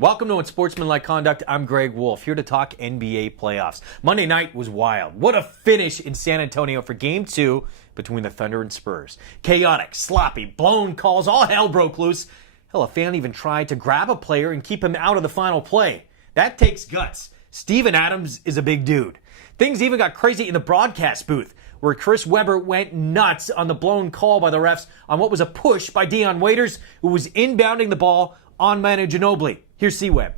Welcome to Unsportsmanlike Conduct. I'm Greg Wolf, here to talk NBA playoffs. Monday night was wild. What a finish in San Antonio for Game 2 between the Thunder and Spurs. Chaotic, sloppy, blown calls, all hell broke loose. Hell, a fan even tried to grab a player and keep him out of the final play. That takes guts. Steven Adams is a big dude. Things even got crazy in the broadcast booth, where Chris Webber went nuts on the blown call by the refs on what was a push by Dion Waiters, who was inbounding the ball on Manu Ginobili. Here's C-Web.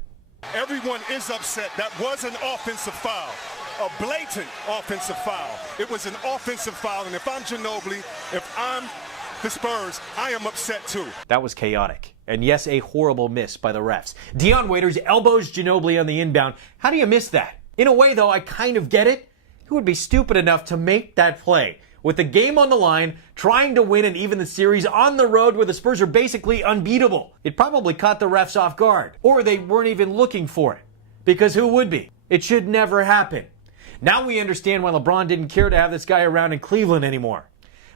Everyone is upset. That was an offensive foul, a blatant offensive foul. It was an offensive foul, and if I'm Ginobili, if I'm the Spurs, I am upset too. That was chaotic. And yes, a horrible miss by the refs. Dion Waiters elbows Ginobili on the inbound. How do you miss that? In a way, though, I kind of get it. Who would be stupid enough to make that play? With the game on the line, trying to win and even the series on the road where the Spurs are basically unbeatable. It probably caught the refs off guard. Or they weren't even looking for it. Because who would be? It should never happen. Now we understand why LeBron didn't care to have this guy around in Cleveland anymore.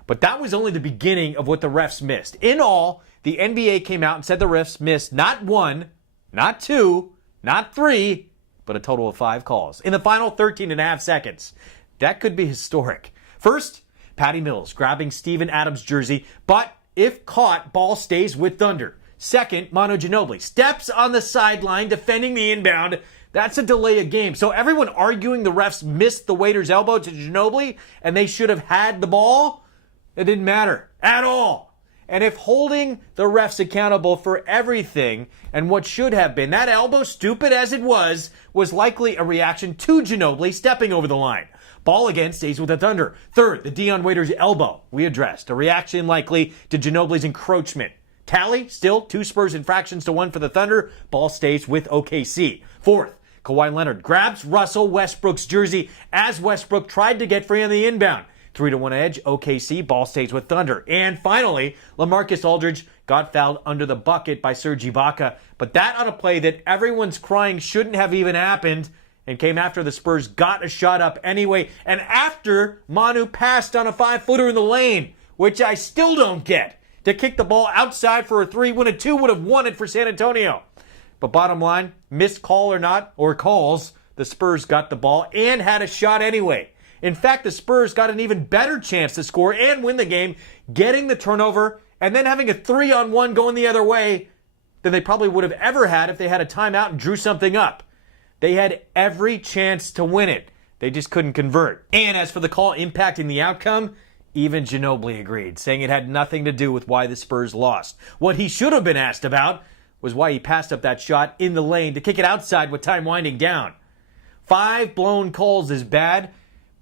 But that was only the beginning of what the refs missed. In all, the NBA came out and said the refs missed not one, not two, not three, but a total of 5 calls in the final 13 and a half seconds. That could be historic. First, Patty Mills grabbing Steven Adams' jersey, but if caught, ball stays with Thunder. Second, Manu Ginobili steps on the sideline defending the inbound. That's a delay of game. So everyone arguing the refs missed the Waiters' elbow to Ginobili and they should have had the ball, it didn't matter at all. And if holding the refs accountable for everything and what should have been that elbow, stupid as it was likely a reaction to Ginobili stepping over the line. Ball again stays with the Thunder. Third, the Dion Waiters elbow we addressed. A reaction likely to Ginobili's encroachment. Tally, still 2 Spurs infractions to 1 for the Thunder. Ball stays with OKC. Fourth, Kawhi Leonard grabs Russell Westbrook's jersey as Westbrook tried to get free on the inbound. 3-1 edge, OKC, ball stays with Thunder. And finally, LaMarcus Aldridge got fouled under the bucket by Serge Ibaka. But that on a play that everyone's crying shouldn't have even happened, and came after the Spurs got a shot up anyway, and after Manu passed on a 5-footer in the lane, which I still don't get, to kick the ball outside for a 3 when a 2 would have won it for San Antonio. But bottom line, missed call or not, or calls, the Spurs got the ball and had a shot anyway. In fact, the Spurs got an even better chance to score and win the game, getting the turnover and then having a 3-on-1 going the other way than they probably would have ever had if they had a timeout and drew something up. They had every chance to win it. They just couldn't convert. And as for the call impacting the outcome, even Ginobili agreed, saying it had nothing to do with why the Spurs lost. What he should have been asked about was why he passed up that shot in the lane to kick it outside with time winding down. 5 blown calls is bad,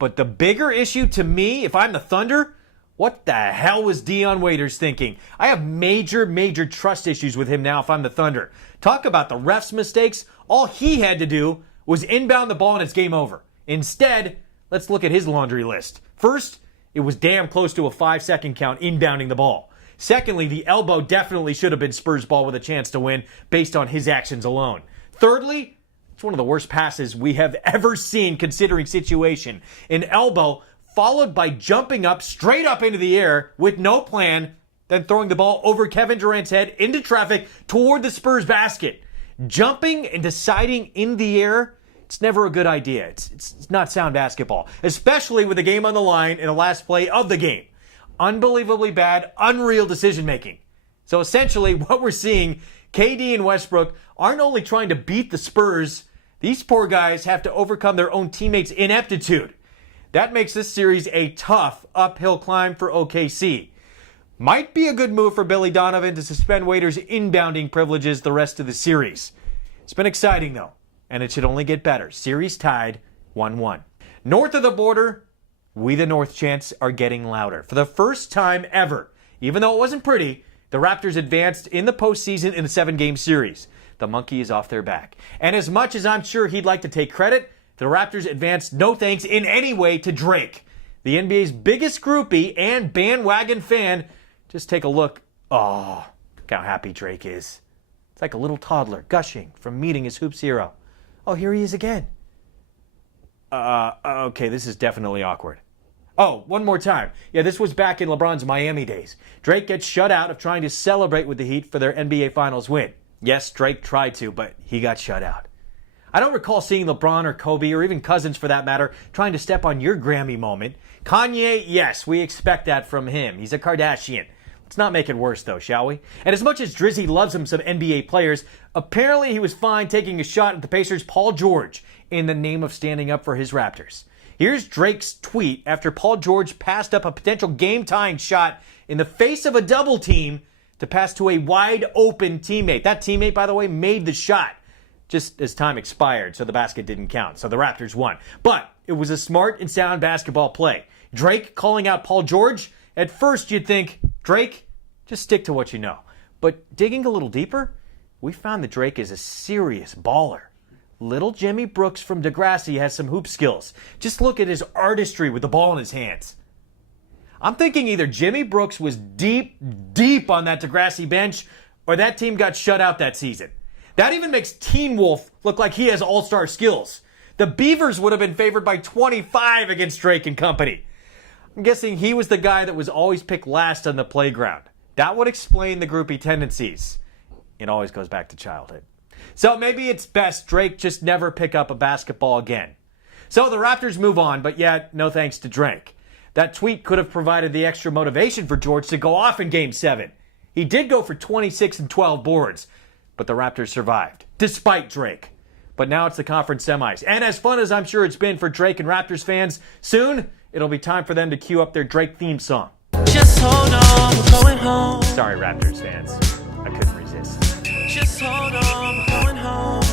but the bigger issue to me, if I'm the Thunder, what the hell was Dion Waiters thinking? I have major trust issues with him now if I'm the Thunder. Talk about the refs' mistakes. All he had to do was inbound the ball and it's game over. Instead, let's look at his laundry list. First, it was damn close to a 5-second count inbounding the ball. Secondly, the elbow definitely should have been Spurs ball with a chance to win based on his actions alone. Thirdly, it's one of the worst passes we have ever seen considering situation. An elbow followed by jumping up straight up into the air with no plan, then throwing the ball over Kevin Durant's head into traffic toward the Spurs basket. Jumping and deciding in the air, it's never a good idea. It's not sound basketball, especially with the game on the line in the last play of the game. Unbelievably bad, unreal decision making. So essentially what we're seeing, KD and Westbrook aren't only trying to beat the Spurs, these poor guys have to overcome their own teammates' ineptitude. That makes this series a tough uphill climb for OKC. Might be a good move for Billy Donovan to suspend Waiters' inbounding privileges the rest of the series. It's been exciting though, and it should only get better. Series tied 1-1. North of the border, we the North chants are getting louder. For the first time ever, even though it wasn't pretty, the Raptors advanced in the postseason in a 7-game series. The monkey is off their back. And as much as I'm sure he'd like to take credit, the Raptors advanced no thanks in any way to Drake. The NBA's biggest groupie and bandwagon fan. Just take a look. Oh, look how happy Drake is. It's like a little toddler gushing from meeting his hoops hero. Oh, here he is again. Okay, this is definitely awkward. Oh, one more time. Yeah, this was back in LeBron's Miami days. Drake gets shut out of trying to celebrate with the Heat for their NBA Finals win. Yes, Drake tried to, but he got shut out. I don't recall seeing LeBron or Kobe, or even Cousins for that matter, trying to step on your Grammy moment. Kanye, yes, we expect that from him. He's a Kardashian. Let's not make it worse, though, shall we? And as much as Drizzy loves him some NBA players, apparently he was fine taking a shot at the Pacers' Paul George in the name of standing up for his Raptors. Here's Drake's tweet after Paul George passed up a potential game-tying shot in the face of a double team to pass to a wide-open teammate. That teammate, by the way, made the shot just as time expired, so the basket didn't count. So the Raptors won. But it was a smart and sound basketball play. Drake calling out Paul George, at first you'd think, Drake, just stick to what you know. But digging a little deeper, we found that Drake is a serious baller. Little Jimmy Brooks from Degrassi has some hoop skills. Just look at his artistry with the ball in his hands. I'm thinking either Jimmy Brooks was deep on that Degrassi bench, or that team got shut out that season. That even makes Teen Wolf look like he has all-star skills. The Beavers would have been favored by 25 against Drake and company. I'm guessing he was the guy that was always picked last on the playground. That would explain the groupie tendencies. It always goes back to childhood. So maybe it's best Drake just never pick up a basketball again. So the Raptors move on, but yet no thanks to Drake. That tweet could have provided the extra motivation for George to go off in Game 7. He did go for 26 and 12 boards, but the Raptors survived, despite Drake. But now it's the conference semis. And as fun as I'm sure it's been for Drake and Raptors fans, soon it'll be time for them to cue up their Drake theme song. Just hold on, we're going home. Sorry, Raptors fans. I couldn't resist. Just hold on, we're going home.